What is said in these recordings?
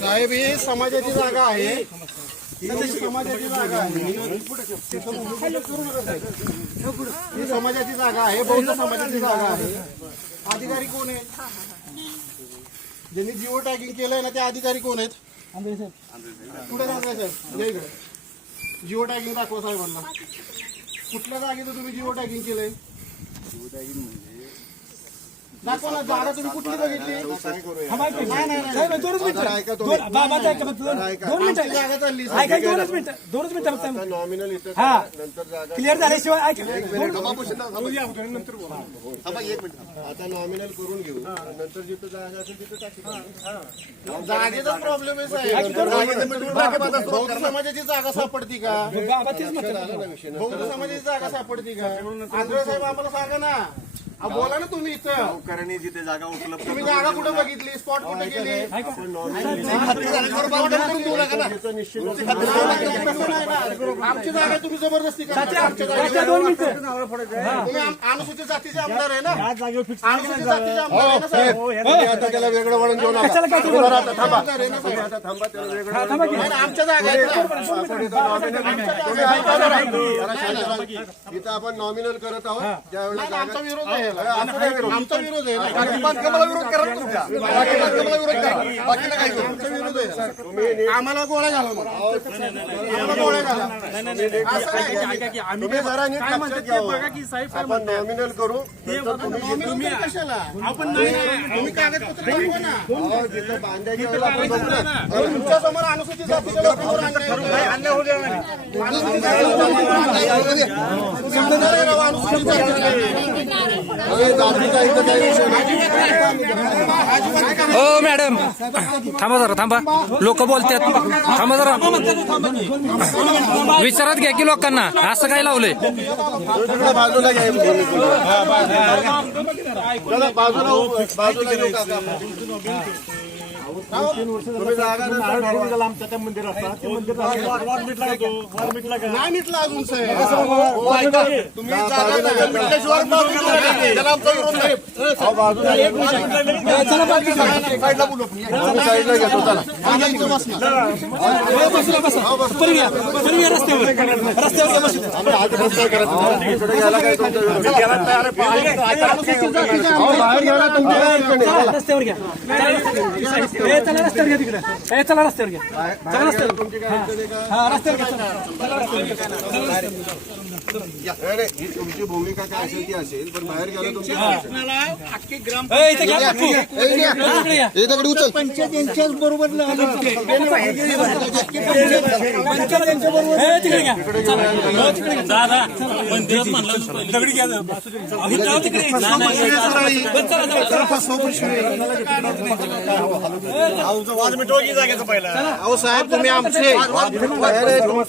साहेब ही समाजाची जागा आहे. ही समाजाची जागा आहे. ही समाजाची जागा आहे. बौद्ध समाजाची जागा आहे. अधिकारी कोण आहेत? ज्यांनी जिओ टॅगिंग केलंय ना ते अधिकारी कोण आहेत? कुठे जाणार साहेब? जिओ टॅगिंग दाखवा साहेबांना. कुठल्या जागेचं तुम्ही जिओ टॅगिंग केलंय? ఉదయం ఉంది दाखवा ना जागा तुम्ही कुठली बघितली नाही, नाही, नाही. साहेब दोनच मिनिटं. दोन बाबाचं ऐका फक्त दोन दोन आमची मिनिटं जागा चालली ऐका दोनच मिनिटं. दोनच मिनिटं फक्त. नॉमिनल इथं हा. नंतर जागा. क्लिअर झाल्याशिवाय ऐका. आता नॉमिनल करून घेऊ. नंतर जिथं जागा असेल तिथं टाकू. जागेचा प्रॉब्लेम आहे साहेब. बौद्ध समाजाची जागा सापडती का? बाबा तेच म्हणतात बौद्ध समाजाची जागा सापडती का? आंध्र साहेब आम्हाला सांगा ना. अहो, बोला ना तुम्ही इथं. गावकऱ्यांनी जिथे जागा उपलब्ध तुम्ही जागा कुठे बघितली? स्पॉट कुठे गेली आमची जागा तुम्ही जबरदस्ती आमच्या अनुसूचित जातीचे आमदार आहे ना? अनुसूचित जातीचे आमदार आहे ना साहेब? आता त्याला वेगळं वळण देऊ नका. थांबा. आता थांबा त्याला वेगळं हा, आमच्या जागा आहेत. इथं आपण नॉमिनल करत आहोत. ज्यावेळेला नाही, आमचा विरोध आहे. आमचा विरोध? विरोध आहे. बाकी बांधकामाला विरोध करा ना तुमच्या. बाकी बांधकामाला विरोध करा. बाकी विरोध आहे तुम्ही आम्हाला गोळ्या घाला मग. आम्हाला गोळ्या घाला असं नाही. तुम्ही जरा नीट लक्षात घ्यावं. आपण नॉमिनल करू नंतर तुम्ही कशाला आपण नाही तुम्ही कागदपत्र दाखवा ना अहो, जिथं बांधायच्या वेळेला आपण बघतो. अहो, तुमच्यासमोर अनुसूचित जातीच्या लोकांवर अन्याय होतोय. अनुसूचित जातीच्या लोकांवर अन्याय होतोय. समजा रे राव, अनुसूचित जातीच्या अरे, जातीचा इथं काही. हो मॅडम. थांबा जरा थांबा. लोक बोलतात. थांबा जरा. विचारात घ्या की लोकांना. असं काय लावलंय? बाजूला नाही मिटला अजून साहेब हो. तुम्ही जागा नंतर मिटल्याशिवाय बाजूला घ्या. त्याला आमचा विरोध नाही. अहो, बाजूला घ्या. साईडला बोलू. आम्ही साईडला घेतो चला बांधायचं बसणार. रस्त्यावर रस्त्यावर बसू द्या. आम्ही हात रस्ता करत नाही. इकडे यायला काय तुमचा विरोध? अहो, बाहेर घ्या ना तुमच्या इकडे. चला, रस्त्यावर घ्या चला, ए, चला रस्त्यावर घ्या तिकडे. ए चला रस्त्यावर घ्या. चला रस्त्यावर हा, हा रस्त्यावर घ्या चला. नाही, नाही, ही तुमची भूमिका काय असेल ती असेल पण बाहेर गेला तुमची ए, इथे घ्या पप्पू. इकडे या. ए, तिकडे घ्या. चला. हो, तिकडे घ्या. दगडी घ्या अहो, हो, तिकडे. चला, चला. अहो साहेब तुम्ही आमचे.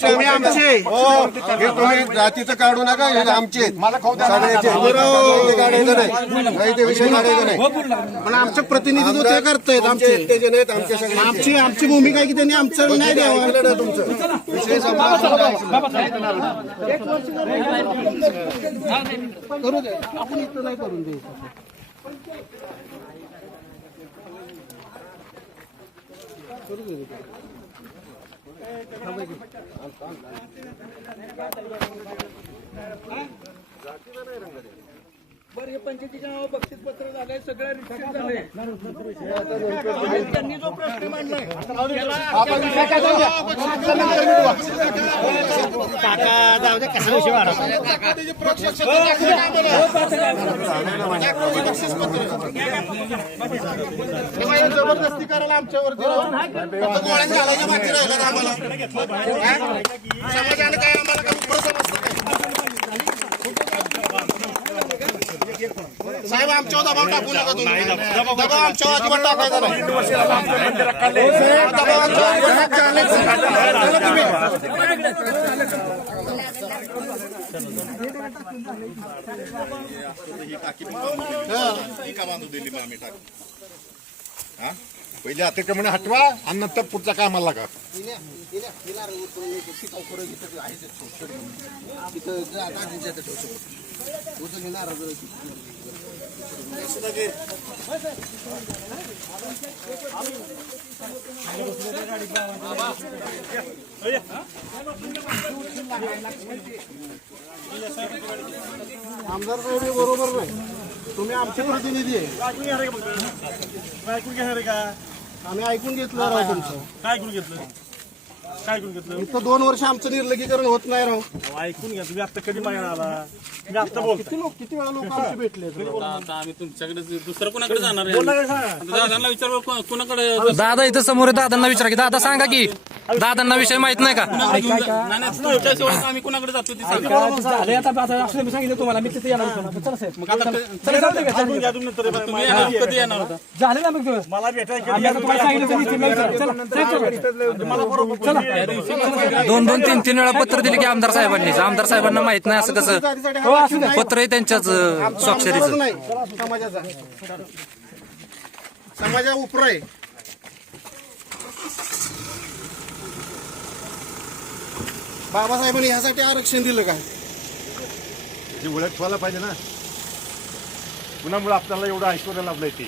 तुम्ही आमचे. हे तुम्ही जातीचं काढू नका हे आमचे. सगळ्याचे इथे काढायचं नाही. काही ते विषय काढायचा नाही. हो पूर्ण पण आमचं प्रतिनिधित्व ते करतायत आमचे. आमचे नाहीत आमचे सगळे. आमची आमची भूमिका आहे की त्यांनी आमचं नाही द्यावं? ऐकलं ना तुमचं. विषय संपला. करू. दे. आपण इथं नाही करून देऊ. बरं हे पंचायतीच्या नावावर बक्षीस पत्र झालंय सगळं झालंय आणि त्यांनी जो प्रश्न मांडलाय हे जबरदस्ती करायला हा? समाजाने काय आम्हाला काय उपरं समजतं काय? साहेब आमच्यावर दबाव टाकू नका तुम्ही. दबाव आमच्यावर अजिबात टाकायचा नाही. दबाव आमच्यावर अजिबात टाकायचा नाही. पहिले अतिक्रमण हटवा आणि नंतर पुढच्या कामाला लागा. आमदार साहेब बरोबर नाही. तुम्ही आमचे प्रतिनिधी आहे. ऐकून घेणार आहे का? आम्ही ऐकून घेतलं राव तुमचं. काय ऐकून घेतलं? काय ऐकून घेतलं? इथं दोन वर्ष आमचं निर्लगीकरण होत नाही राव. अहो, ऐकून घ्या तुम्ही. आता कधी मागणार आला? मी आता बोलतो किती लोक किती वेळा लोक आमचे भेटले आता आम्ही तुमच्याकडे दुसरं कोणाकडे जाणार आहे? बोला काय सांगा आता दादांना विचार कोणाकडे दादा इथं समोर आहे, दादांना विचारा की दादा सांगा की दादांना विषय माहीत नाही का नाही, नाही, तुमच्या शेवटी आम्ही कोणाकडे जातो ते सांगा. झाले आता आता असं मी सांगितलं तुम्हाला मी तिथे येणार होतो चला साहेब मग आता चला जाऊ दे का? ऐकून घ्या तुम्ही नंतर तुम्ही येणार- कधी येणार होता झाले ना मग दिवस मला भेटायला आम्ही आता तुम्हाला सांगितलं तुम्ही इथे नाही चला. चला चला. मला बरोबर दोन दोन तीन तीन वेळा पत्र दिले की आमदार साहेबांनी आमदार साहेबांना माहीत नाही असं कसं हो हा असू द्या पत्र आहे त्यांच्याच अं, स्वाक्षरीचं नाही समाजाचा समाजा उपरा बाबासाहेबांनी ह्यासाठी आरक्षण दिलं काय? त्याची ओळख ठेवायला पाहिजे ना. कुणामुळे आपल्याला एवढं ऐश्वर्य लाभलंय ते?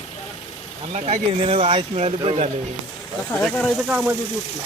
काय करायचं कामाची गोष्ट